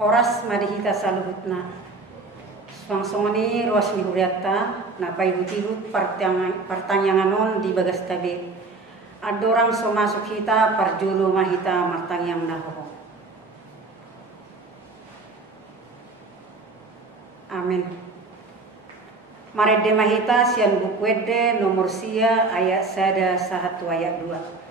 Horas madihita saluhutna. Swangsongoni ruas lihuriata napai hutihut partanyanganon di bagas tabe. Adorang so masuk hita parjulu mahita martangyang naho. Amin. Marede mahita sian bukwede nomor sia ayat sada 1 ayat 2.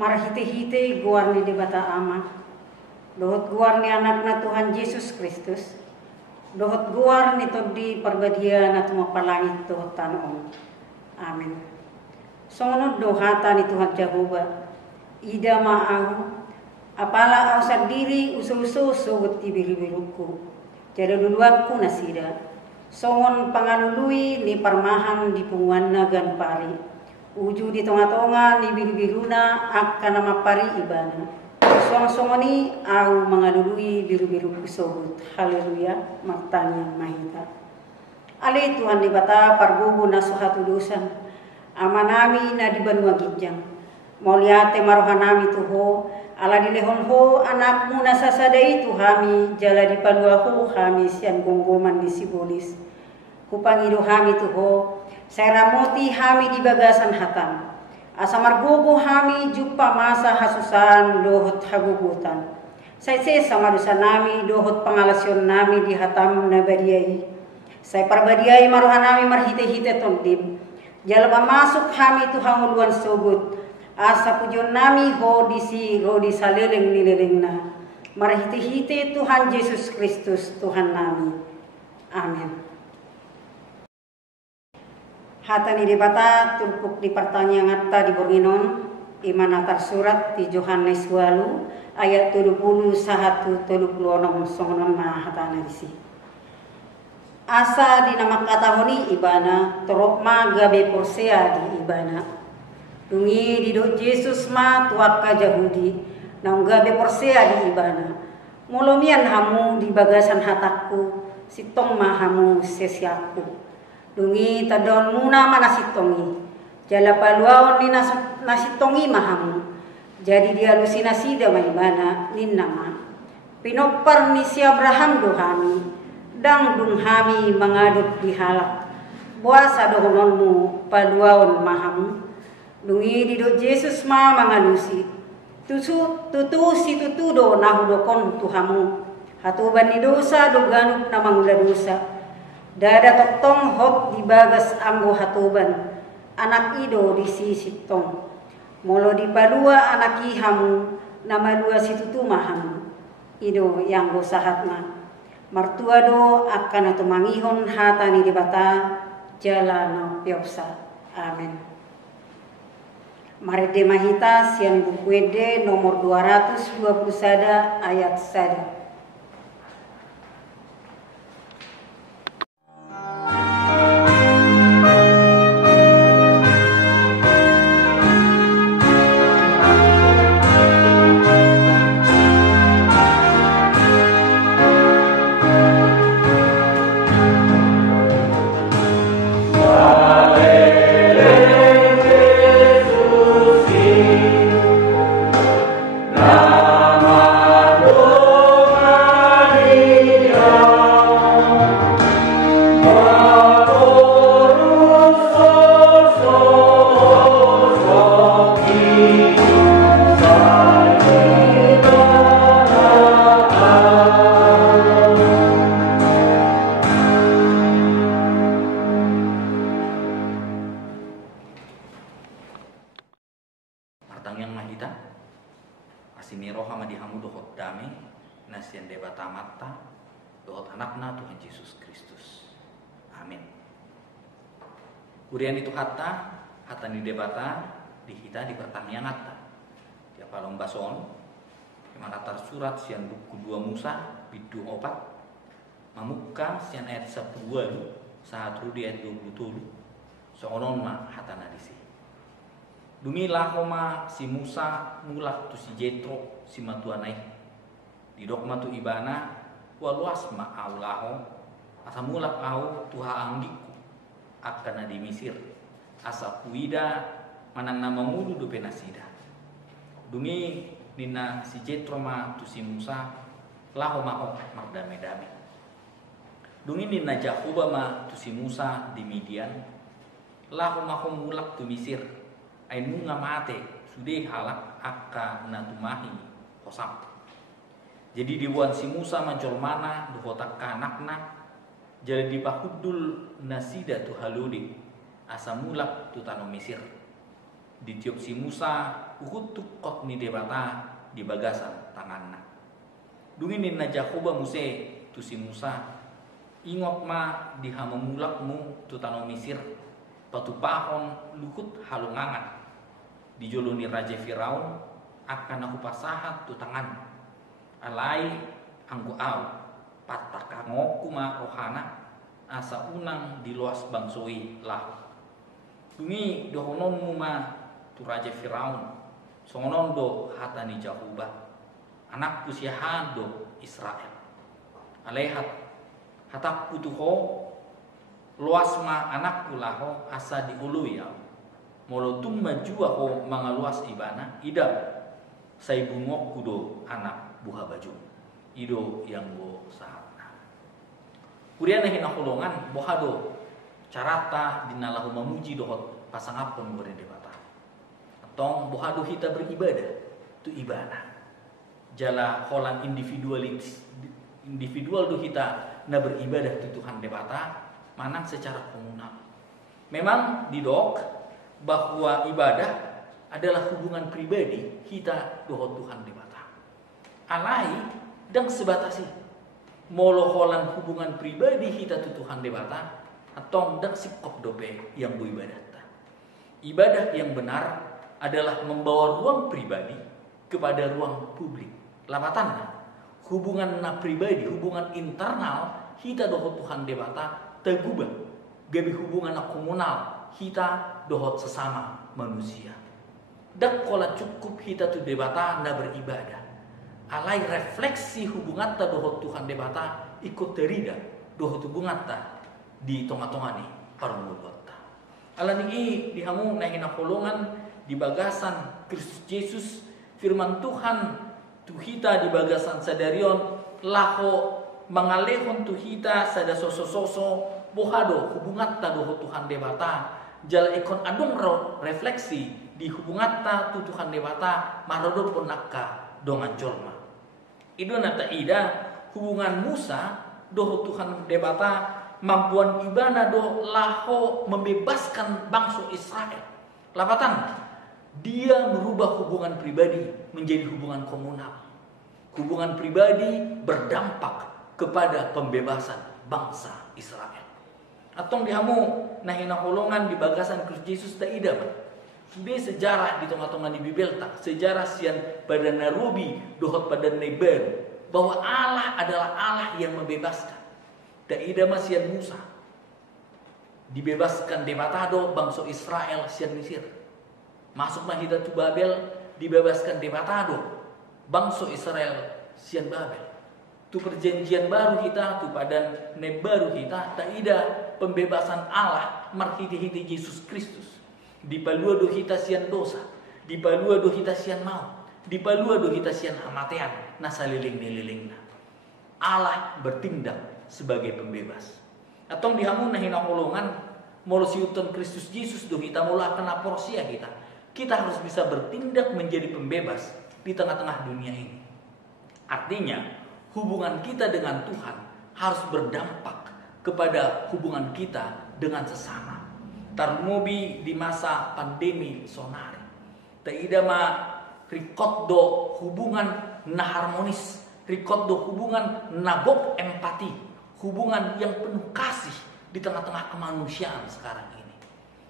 Marhite-hite guarni di bata ama. Dohot guarni anakna Tuhan Yesus Kristus. Dohot guarni todi perbadia na tumapalangit dohot tanon. Amin. Sonod dohata ni Tuhan Jehovah. Ida ma'au. Apala au sadiri usul-usul sugut tibiru-biruku. Jada duluaku nasida. Songon pangalului ni parmahan di punguan nagan pari. Uju di tonga-tonga ni biru-biruna akan nama pari ibana. Song-songoni au mengadului biru-biru kusobut. Haleluya, martanya mahita. Ale Tuhan di bata pargubu nasuhatu dosan. Amanami na di banua ginjang. Moliate marohanami tuho. Ala dilehon ho anakmu nasasadai tuhami. Jala di palua ho kami sian gonggoman di sibolis. Kupangido hami tuho. Saya ramoti hami di bagasan hatam. Asamar gogo hami jumpa masa hasusan dohot hagugutan. Saya samadusa nami dohot pangalasyon nami di hatam nabadiai. Saya parbadiai maruhan nami marhite-hite tondim. Jalaba masuk hami tu hanguluan sogut. Asa pujon nami ho di saleleng nilelengna. Marhite-hite Tuhan Yesus Kristus Tuhan nami. Amin. Hata ni debata turpuk di pertanyaan ngata di Borginon iman atar surat di Yohanes 8 ayat 31 36 songonon mahatana disi. Asa di nama katahoni ibana torok ma gabe porsea di ibana. Dungi di do Yesus ma tuaka Yahudi naung gabe porsea di ibana. Molomian hamu di bagasan hataku sitong mahamu sesiaku. Dungi tadon muna manasitongi. Jala paluaon ni nasitongi mahamu. Jadi dia lusinasi damai bana ninnama. Pinopar ni si Abraham dohami. Dang dung hami mengadut di halak. Buasa dohononmu paluaon mahamu. Lungi dido Jesus ma mangalusi. Tutusi tutudo nahudokon tuhamu. Hatuban ni dosa doganuk na mangula dosa. Dada toktong hot di bagas anggo hatuban. Anak ido di sisitong. Molo di palua anak ihamu na malua situtumahamu. Ido yang go sahatna. Martua do akan atau mangihon hatani di bata jalan piopsa. Amin. Mari demahita sian buku ede nomor 221 ayat 1. Martangyang mahita asini roha madihamu dohot dami nasian debata mata dohot anakna Tuhan Yesus Kristus. Amin. Kurian itu hata ni debata dihita di pertanyaan hata dia palong bason manatar surat sian buku 2 Musa bidu 4 mamuka sian ayat 10 saat rudi ayat 27 soonon ma hatana disi. Dumilah homa si Musa mulak tu si Jetro si matuanai didok matu ibana waluas ma aulaho asa mulak au tuha anggiku akan di Mesir asa kuida manang nama mulu do penasida. Dumi nina si Jetro ma tu si Musa laho ma magdame-dame. Dungi nina Jahuba ma tu si Musa di Midian laho ma mulak tu Mesir. Ain munga mate sudah halak akka natumahi hosam. Jadi dibuan si Musa majol mana dohotak kanakna jadi dipahudul nasida tu haludi asa mulak tu tano Mesir. Ditiup si Musa uhutuk kot ni debata di bagasan tanganna. Dungin na Jakoba muse tu si Musa ingok ma dihamamulakmu tu tano Mesir patupahon lukut halungangan. Dijoloni Raja Firaun akan aku pasahat tu tangan alai angku au patakangoku ma rohana asa unang di luas bangsoi lah. Dumi dohononmu ma tu Raja Firaun songonon do hatani Jahuba anakku siahan do Israel alehat hatakku tuho luas ma anakku laho asa diului ya molo tumma jua ho mangaluas ibana idam sai bungok kudo anak buha baju ido yang go sahatna. Kuriana hina holongan bohado carata dinalahu memuji dohot pasangapon gore debata. Atong bohado hita beribadah tu ibana. Jala holan individual do hita na beribadah tu Tuhan debata manang secara komunal. Memang didok bahwa ibadah adalah hubungan pribadi kita dohot Tuhan debata. Alai dan sebatasi moloholan hubungan pribadi kita tu Tuhan debata atau dak sikop dope yang bu ibadah. Ibadah yang benar adalah membawa ruang pribadi kepada ruang publik. Labatanna hubungan na pribadi, hubungan internal kita dohot Tuhan debata tegubah. Gabi hubungan na komunal kita dohot sesama manusia. Dak kola cukup kita tu debata na beribadah. Alai refleksi hubungan ta dohot Tuhan debata ikut terida dohot hubungan ta di tonga-tongani parang ta. Alani dihamu na hinakolongan di bagasan Kristus Yesus firman Tuhan tu kita di bagasan sadarion laho mangalehon tu kita sada bohado hubungan ta dohot Tuhan debata jala ikon adong refleksi di hubungata tu Tuhan debata marodo pun nakka dongan jolma. Ido nata ida hubungan Musa doh Tuhan debata mampuan ibana doh laho membebaskan bangsa Israel. Lapatan dia merubah hubungan pribadi menjadi hubungan komunal. Hubungan pribadi berdampak kepada pembebasan bangsa Israel. Atong dihamu nahina holongan di bagasan Kristus Yesus ta ida man. Sudah sejarah di tengah-tengah di Bibel tak sejarah sian pada narubi dohot pada neber bahwa Allah adalah Allah yang membebaskan. Ta ida mas sian Musa dibebaskan debatado bangsa Israel sian Mesir. Masuk mahida tu Babel dibebaskan debatado bangsa Israel sian Babel. Tu perjanjian baru kita, tu padan ne baru kita, tak ada pembebasan Allah marhiti-hiti Yesus Kristus. Di palua do kita sian dosa, di palua do kita sian maut, di palua do kita sian hamatian, nasaliling-nililingna. Allah bertindak sebagai pembebas. Atong dihamun nahina holongan, molo siuton Kristus Yesus do kita mula kena porsia kita. Kita harus bisa bertindak menjadi pembebas di tengah-tengah dunia ini. Artinya, hubungan kita dengan Tuhan harus berdampak kepada hubungan kita dengan sesama. Tarmobi di masa pandemi sonari. Taida ma rikot do hubungan na harmonis, rikot do hubungan nagok empati, hubungan yang penuh kasih di tengah-tengah kemanusiaan sekarang ini.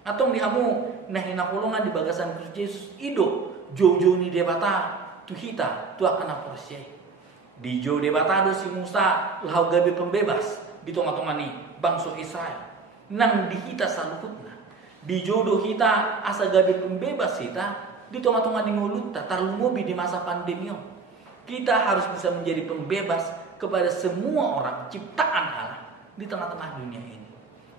Atong dihamu nahina holongan di bagasan Kristus Yesus ido jojo ni debata tu hita tu akan aporsiai. Di jo debatado si Musa lau gabi pembebas di tengah-tengah ni bangsa Israel. Nang di hita salukutna. Di jodoh kita asa gabi pembebas kita di tengah-tengah ni mulutta tarlumobi di masa pandemi. Kita harus bisa menjadi pembebas kepada semua orang ciptaan Allah di tengah-tengah dunia ini.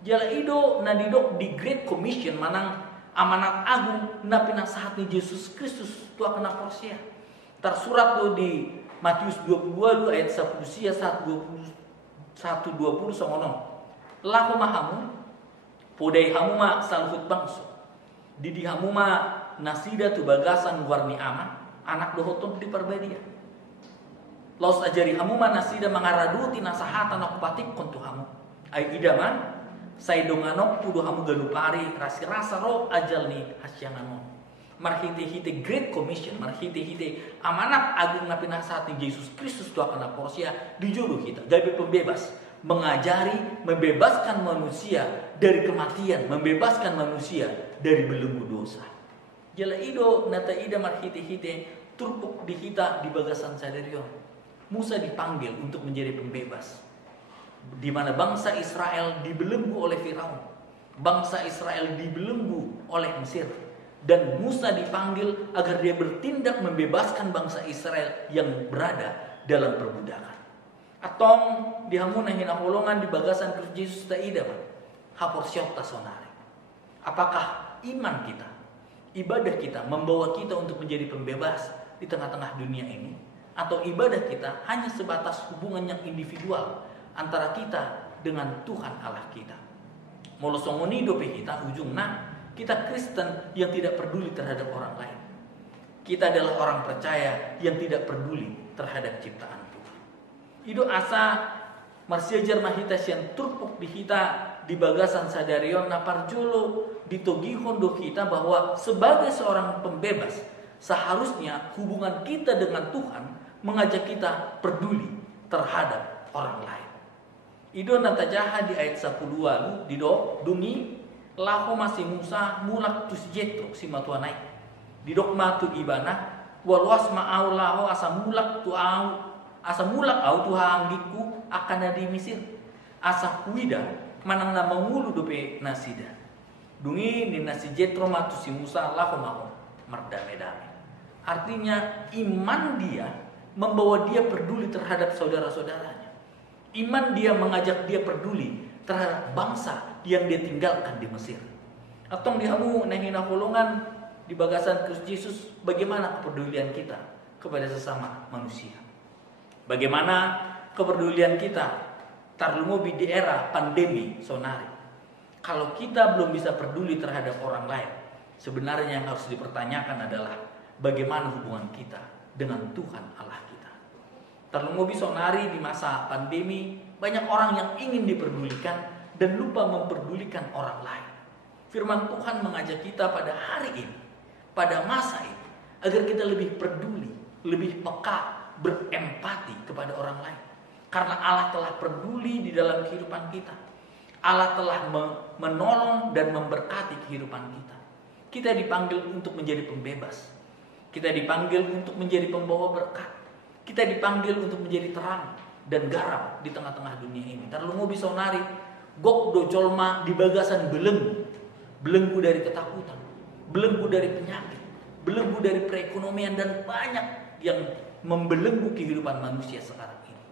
Jala ido nadidok di Great Commission manang amanat agung na pinasahat ni Yesus Kristus tua kena porsia. Tersurat do di Matius 22 ayat 10 sia 120 songono. Lahu mahamu podai hamu ma salhut bangso. Didi hamu ma nasida tu bagasan warni ama anak dohoton di perbedia. Laus ajari hamu ma nasida mangaraduti nasahatan aku patik kontu hamu. Ay idaman say donganok pudo hamu galupari rasa ro ajal ni hasyanganon. Marhite-hite Great Commission, marhite-hite amanat agung na pinasat ni Yesus Kristus tu akan porsia dijodoh kita. Gabi pembebas, mengajari, membebaskan manusia dari kematian, membebaskan manusia dari belenggu dosa. Jala ido nata ida marhite-hite turpuk di kita di bagasan sadarion. Musa dipanggil untuk menjadi pembebas. Di mana bangsa Israel dibelenggu oleh Firaun. Bangsa Israel dibelenggu oleh Mesir. Dan Musa dipanggil agar dia bertindak membebaskan bangsa Israel yang berada dalam perbudakan. Atong dihamunah hina holongan di bagasan Kristus Yesus ta ida man. Hapor syok ta sonare. Apakah iman kita, ibadah kita membawa kita untuk menjadi pembebas di tengah-tengah dunia ini? Atau ibadah kita hanya sebatas hubungan yang individual antara kita dengan Tuhan Allah kita? Molosongoni dope kita ujungna kita Kristen yang tidak peduli terhadap orang lain. Kita adalah orang percaya yang tidak peduli terhadap ciptaan Tuhan. Ido asa marsiajar mahita sian turpuk di hita di bagasan sadarion naparjolo ditogihon do kita bahwa sebagai seorang pembebas seharusnya hubungan kita dengan Tuhan mengajak kita peduli terhadap orang lain. Ido natajaha di ayat 12 di do dungi lahu masih Musa mulak tus jetro si matua naik di dok matu ibana walwas ma'au lahu asa mulak tu au tu hanggiku akan di Mesir asa huida manang na mangulu dope nasida dungi ni nasi jetro matu si Musa lahu mau merdame-dame. Artinya iman dia membawa dia peduli terhadap saudara-saudaranya. Iman dia mengajak dia peduli terhadap bangsa yang dia tinggalkan di Mesir. Atong dihamu nahina holongan di bagasan Kristus Yesus, bagaimana kepedulian kita kepada sesama manusia? Bagaimana kepedulian kita tarlumobi di era pandemi sonari? Kalau kita belum bisa peduli terhadap orang lain, Sebenarnya yang harus dipertanyakan adalah bagaimana hubungan kita dengan Tuhan Allah kita. Terlalu bisonari di masa pandemi, banyak orang yang ingin diperdulikan dan lupa memperdulikan orang lain. Firman Tuhan mengajak kita pada hari ini, pada masa ini, agar kita lebih peduli, lebih peka, berempati kepada orang lain. Karena Allah telah peduli di dalam kehidupan kita. Allah telah menolong dan memberkati kehidupan kita. Kita dipanggil untuk menjadi pembebas. Kita dipanggil untuk menjadi pembawa berkat. Kita dipanggil untuk menjadi terang dan garam di tengah-tengah dunia ini. Terlalu bisa nari, gok do jolma di bagasan belenggu dari ketakutan, belenggu dari penyakit, belenggu dari perekonomian, dan banyak yang membelenggu kehidupan manusia sekarang ini.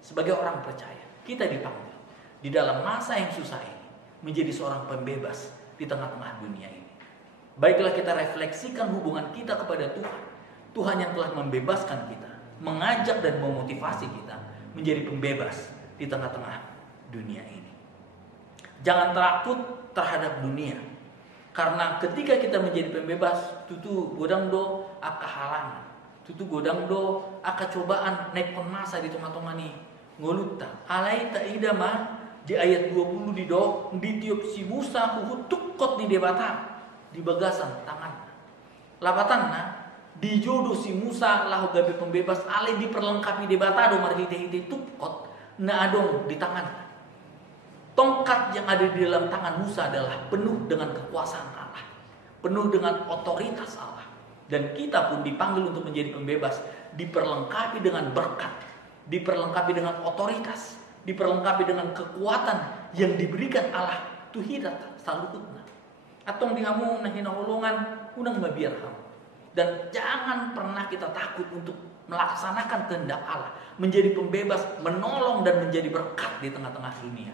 Sebagai orang percaya, kita dipanggil di dalam masa yang susah ini menjadi seorang pembebas di tengah-tengah dunia ini. Baiklah kita refleksikan hubungan kita kepada Tuhan. Tuhan yang telah membebaskan kita, mengajak dan memotivasi kita menjadi pembebas di tengah-tengah dunia ini. Jangan takut terhadap dunia. Karena ketika kita menjadi pembebas, tutu godang do aka halangan. Tutu godang do aka cobaan naik masa di tengah-tengah nih. Ngoluta. Alai ta idama di ayat 20 di do di tiup si Musa hutukot di debata di bagasan tangan. Lapatanna di jodoh si Musa lahu gabe pembebas alai diperlengkapi debata do marhite-hite tukot na adong di tangan. Tongkat yang ada di dalam tangan Musa adalah penuh dengan kekuasaan Allah, penuh dengan otoritas Allah. Dan kita pun dipanggil untuk menjadi pembebas, diperlengkapi dengan berkat, diperlengkapi dengan otoritas, diperlengkapi dengan kekuatan yang diberikan Allah. Tuhidat salutna. Atong dihamu nahina ulungan unang mabiar hamu. Dan jangan pernah kita takut untuk melaksanakan kehendak Allah, menjadi pembebas, menolong dan menjadi berkat di tengah-tengah dunia.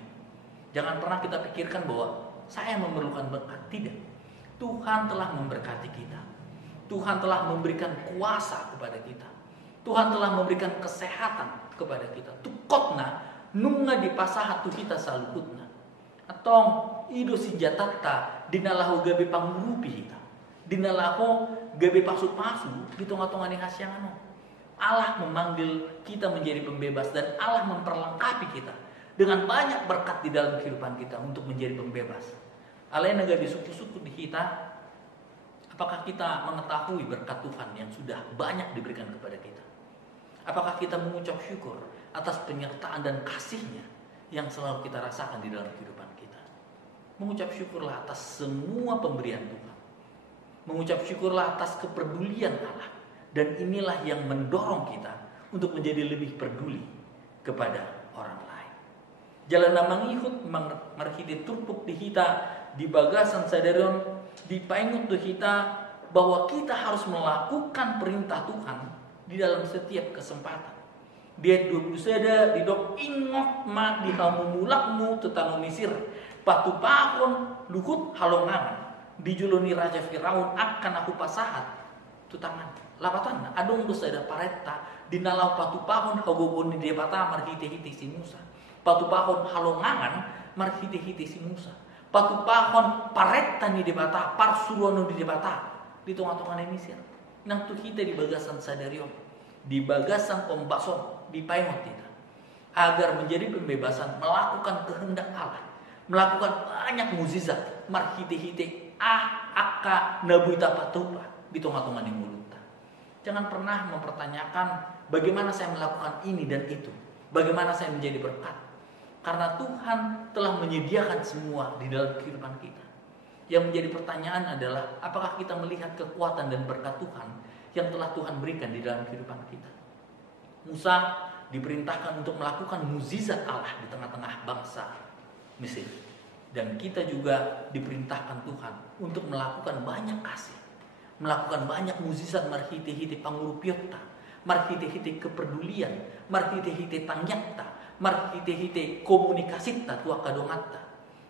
Jangan pernah kita pikirkan bahwa saya memerlukan berkat. Tidak. Tuhan telah memberkati kita. Tuhan telah memberikan kuasa kepada kita. Tuhan telah memberikan kesehatan kepada kita. Tukotna nunga dipasahat tu kita saluhutna. Atong ido sinjatata dinalahu gabe pangrupi kita. Dinalahu gabe pasu-pasu di tengah-tengah ni hasyangano. Allah memanggil kita menjadi pembebas dan Allah memperlengkapi kita dengan banyak berkat di dalam kehidupan kita untuk menjadi pembebas. Alai gabe suku-suku di kita. Apakah kita mengetahui berkat Tuhan yang sudah banyak diberikan kepada kita? Apakah kita mengucap syukur atas penyertaan dan kasih-Nya yang selalu kita rasakan di dalam kehidupan kita? Mengucap syukurlah atas semua pemberian Tuhan. Mengucap syukurlah atas kepedulian Allah. Dan inilah yang mendorong kita untuk menjadi lebih peduli kepada orang lain. Jalan namang ihut marhide turpuk di hita di bagasan sadarion di paingut tu kita bahwa kita harus melakukan perintah Tuhan di dalam setiap kesempatan. Dia 20 seda di dok ingok ma di hamu mulakmu tetangga Mesir patu pahon luhut halongan dijuluni Raja Firaun akan aku pasahat tu tangan lapatan adong dosa ada pareta di nalau patu pahon hagogon di debata marhite-hite si Musa patu pahon halongan marhite-hite si Musa patu pahon pareta ni debata parsurono di debata di tengah-tengah Mesir nang tu kita di bagasan sadarion di bagasan pembason di paimot kita agar menjadi pembebasan melakukan kehendak Allah, melakukan banyak mukjizat marhite-hite aka nabuita patupa di tengah-tengah mulutnya. Jangan pernah mempertanyakan bagaimana saya melakukan ini dan itu, bagaimana saya menjadi berkat, karena Tuhan telah menyediakan semua di dalam kehidupan kita. Yang menjadi pertanyaan adalah apakah kita melihat kekuatan dan berkat Tuhan yang telah Tuhan berikan di dalam kehidupan kita. Musa diperintahkan untuk melakukan mukjizat Allah di tengah-tengah bangsa Mesir. Dan kita juga diperintahkan Tuhan untuk melakukan banyak kasih. Melakukan banyak mukjizat marhite-hite pangurupiota, marhite-hite kepedulian, marhite-hite tangyakta, marhite-hite komunikasita tua kadongata.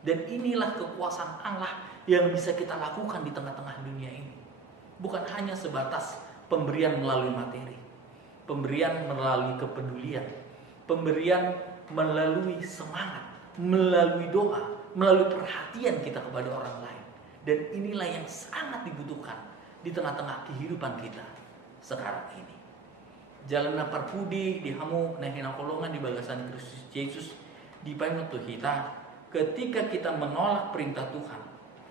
Dan inilah kekuasaan Allah yang bisa kita lakukan di tengah-tengah dunia ini. Bukan hanya sebatas pemberian melalui materi, pemberian melalui kepedulian, pemberian melalui semangat, melalui doa, melalui perhatian kita kepada orang lain. Dan inilah yang sangat dibutuhkan di tengah-tengah kehidupan kita sekarang ini. Jalan perpudi di hamu nehina kolongan di bagasan Kristus Yesus di paimut kita. Ketika kita menolak perintah Tuhan,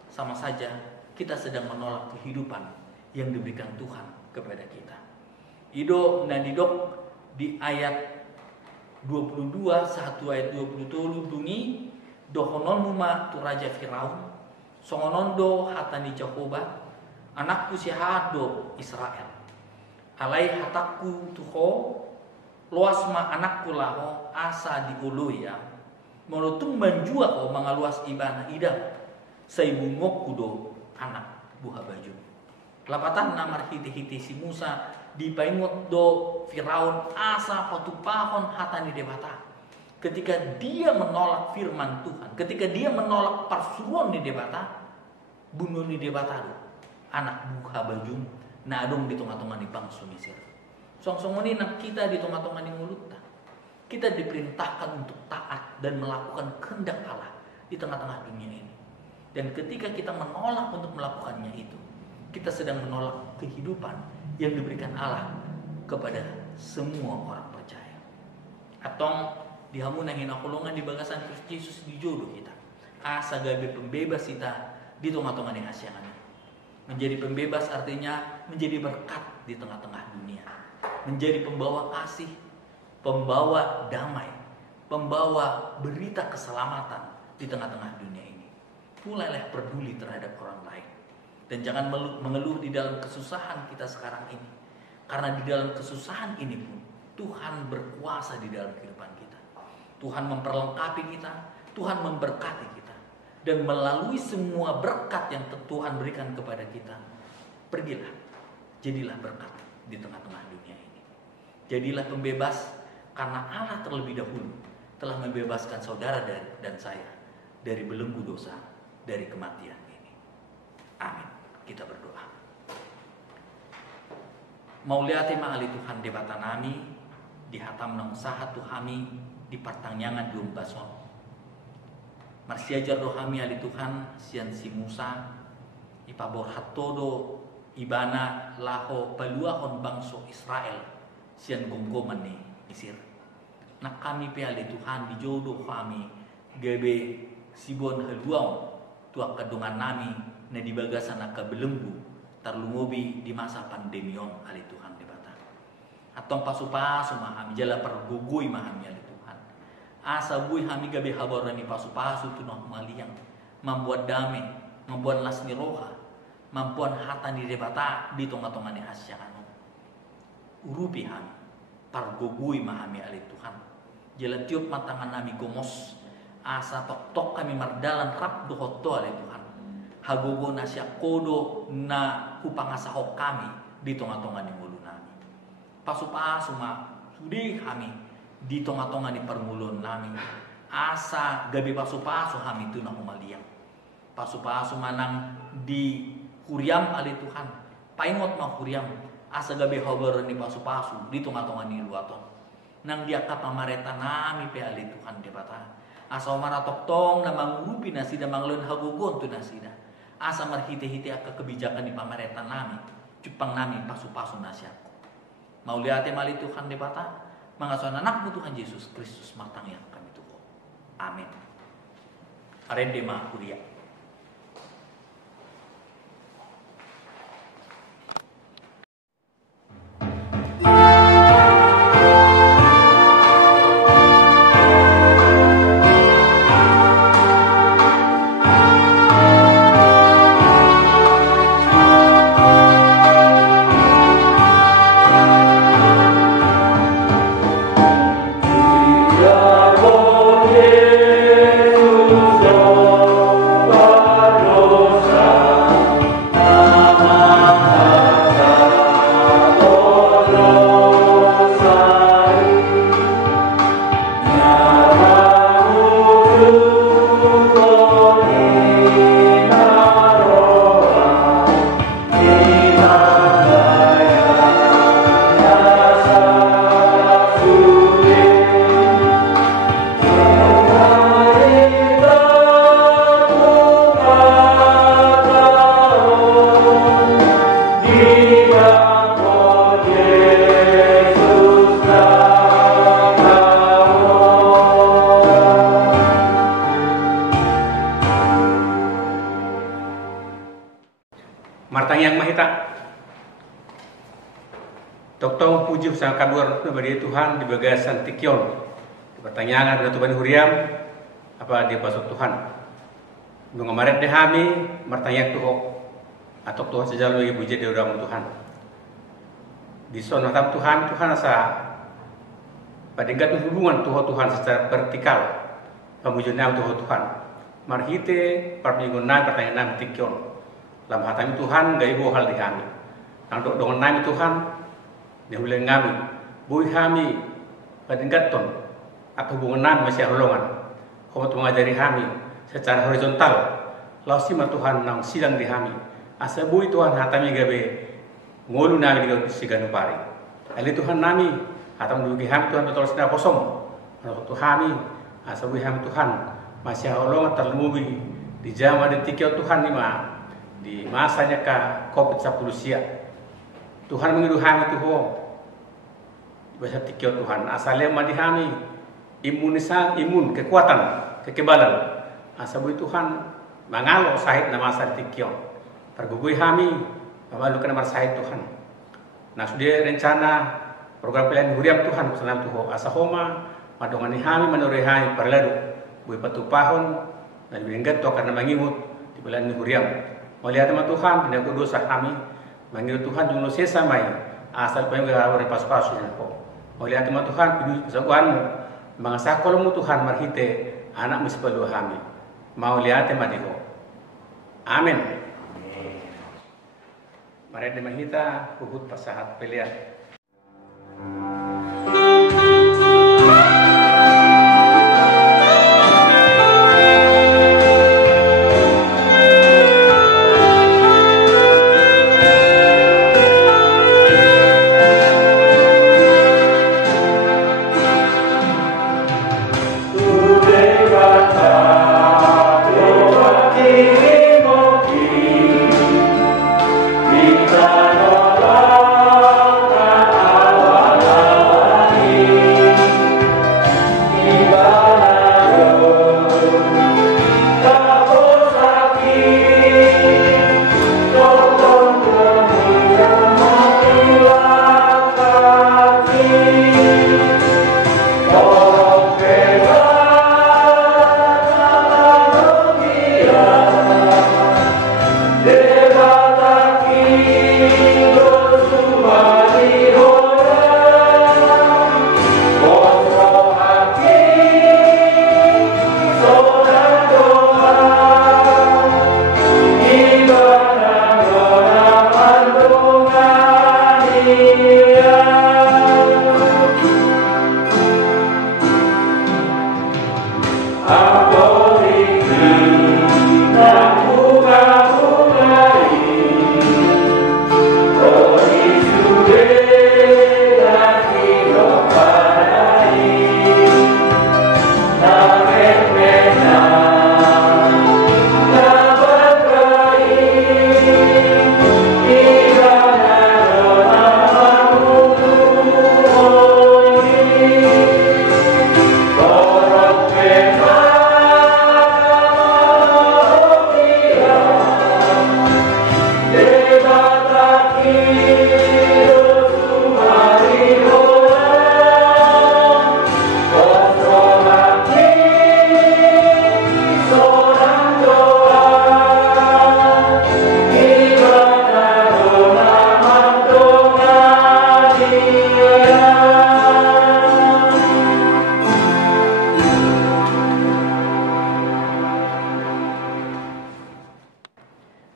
sama saja kita sedang menolak kehidupan yang diberikan Tuhan kepada kita. Ido nadidok di ayat 22, 1 ayat 20 bunyi dohonon muma tu raja Firaun songonondo hatani Jehovah anakku sihado Israel alai hatakku tuho luasma anakku laho asa diuluya molotung banjua ko mangaluas ibana ida saibungok kudo anak buha baju lapatan namar hiti-hiti si Musa di paimut do Firaun asa patupahon hatani debata. Ketika dia menolak firman Tuhan, ketika dia menolak persuruan di debata, bunuh di debata do anak buha bajum na adong di tengah-tengah di bangsa Mesir. Song-song ini nak kita di tengah-tengah di mulutna. Kita diperintahkan untuk taat dan melakukan kehendak Allah di tengah-tengah dunia ini. Dan ketika kita menolak untuk melakukannya itu, kita sedang menolak kehidupan yang diberikan Allah kepada semua orang percaya. Atau dihamunan hina kolongan di bagasan Kristus Yesus di jodoh kita. Asa gabe pembebas kita di tengah-tengah yang asyangan. Menjadi pembebas artinya menjadi berkat di tengah-tengah dunia. Menjadi pembawa kasih, pembawa damai, pembawa berita keselamatan di tengah-tengah dunia ini. Mulailah peduli terhadap orang lain. Dan jangan mengeluh di dalam kesusahan kita sekarang ini. Karena di dalam kesusahan ini pun Tuhan berkuasa di dalam kehidupan kita. Tuhan memperlengkapi kita, Tuhan memberkati kita. Dan melalui semua berkat yang Tuhan berikan kepada kita, pergilah, jadilah berkat di tengah-tengah dunia ini. Jadilah pembebas karena Allah terlebih dahulu telah membebaskan saudara dan saya dari belenggu dosa, dari kematian ini. Amin. Kita berdoa. Mauliati ma'ali Tuhan debata nami dihatam nang sahat Tuhami di pertanyaan di umbason. Marsiajar dohami ali Tuhan sian si Musa ipabor hatodo ibana laho paluahon bangso Israel sian gonggoman ni Mesir. Nak kami pe ali Tuhan di jodoh kami gebe sibon haluau tuak kadungan nami na di bagasan na kabelenggu tarlungobi di masa pandemion ali Tuhan debata. Atong pasu-pasu mahami jala pergugui mahami ali Tuhan. Asa bui hami gabe haboran ni pasu-pasu tunah maliyang membuat damai, membuat lasni roha, membuat hata ni debata di tongga-tongga ni asyano. Urupi hami pargugui mahami ali Tuhan. Jala tiup matangan nami gomos asa tok-tok kami mardalan rap dohoto ali Tuhan. Hagogo na siya kodo na upangasahok kami di tongga-tongga ni mulu nami. Pasu-pasu ma sudi kami di tongga-tongga ni permulon nami. Asa gabi pasu-pasu kami tu na umaliyang. Pasu-pasu manang di huriam ali Tuhan. Paingot ma huriam. Asa gabi habar ni pasu-pasu di tongga-tongga ni luaton. Nang dia kapamareta nami pe ali Tuhan debata. Asa omara toktong na mangurupi nasida mangleun hagogon tu nasida. Asa marhite-hite aka kebijakan di pamareta nami, cupang nami pasu-pasu nasiatku. Mauliate mali Tuhan debata, mangasuhan anakmu Tuhan Yesus Kristus matang yang kami tuho. Amin. Arende ma kuria. Tong puji sang kabar kepada Tuhan di bagasan Tikion. Pertanyaan dari Tuhan Huriam apa dia pasuk Tuhan. Mengamaret deh kami bertanya Tuhan atau Tuhan sejauh lagi puji di dalam Tuhan. Di sana Tuhan asa pada hubungan Tuhan secara vertikal. Pemujian nama Tuhan. Marhite permingguan pertanyaan Tikion. Dalam hati Tuhan gak ibu hal di kami. Nang dengan nama Tuhan dia boleh ngami, bui kami pada gaton atau hubungan masih holongan. Kamu tu mengajari kami secara horizontal. Lau sima Tuhan nang sidang di kami. Asa bui Tuhan hatami gabe ngolu nami di siganu pari. Ali Tuhan nami hatam dugi kami Tuhan betul sedang kosong. Untuk kami asa bui kami Tuhan masih holongan terlumubi di zaman detiknya Tuhan di masanya ka COVID-19 sia. Tuhan mengidu kami Tuhan bahasa tikio Tuhan asalnya madi kami imun kekuatan kekebalan asabui Tuhan mangalo sahid nama asal tikio tergugui kami malu kena sahid Tuhan. Nah sudah rencana program pilihan huriam Tuhan pesanan Tuhan asahoma madongani kami menorehai perladu bui patupahon dan bilingat tu karena mengimut di pilihan huriam melihat sama Tuhan tidak dosa kami manggil Tuhan jumlah sesa mai asal pengen gawar pas-pas ko. Oleh atma Tuhan pidu saguanmu mangasa kolmu Tuhan marhite anak muspalu kami. Mau lihat madiho. Amin. Mari demahita puhut pasahat pelian.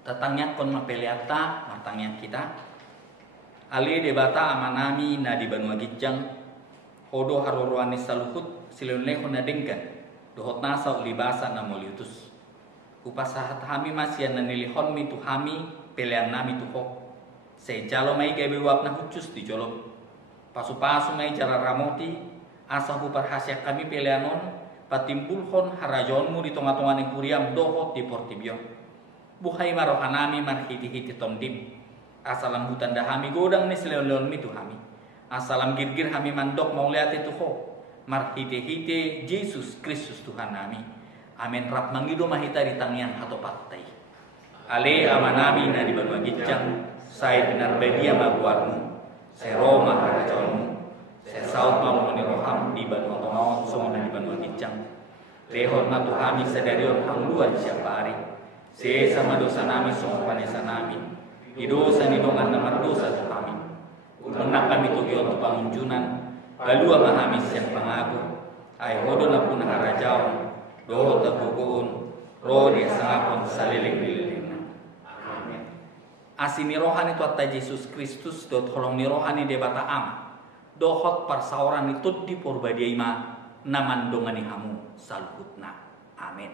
Tatangnya kon mapeliata matangnya kita ali debata amanami na di Banua Gijang hodo haruruani saluhut silunle kon nadengkan dohot nasa ulibasa na moliutus upasahat hami masian na nilihon mi tu hami pelean nami tu ho se jalo mai gabe wap na hucus di jolom pasu-pasu mai jara ramoti asa hupar hasya kami peleanon patimbulhon harajonmu di tonga-tongane kuriam dohot di portibion buhay marohanami marhiti-hiti tomdim asalam hutan dahami godang ni seleon-leon mitu hami asalam girgir hami mandok mauliate tuho marhiti-hiti Yesus Kristus Tuhan nami amin rap mangido mahita di tangian hato patay ale amanami na di Banua Gijang saya benar bedia maguarmu Saya Roma karajaanmu, saya saut mau meniroham di banu otomawan semua di banu bicang. Rehon na Tuhami sadarion hang luar siapa hari. Se sama dosa nami semua panesa nami. Di dosa ni dongan namar dosa Tuhami. Menak kami tugion tu pangunjunan. Balua mahami siang pangagu. Ay hodo na pun harajaon. Doho tabukuun. Roh dia sangapon saliling-liling. Asini rohani tu atta Yesus Kristus dot holong ni rohani debata am. Dohot parsauran itu di porbadia ima naman dongani hamu salhutna. Amin.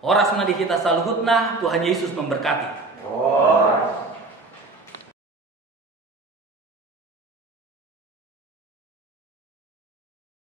Horas madi kita salhutna, Tuhan Yesus memberkati.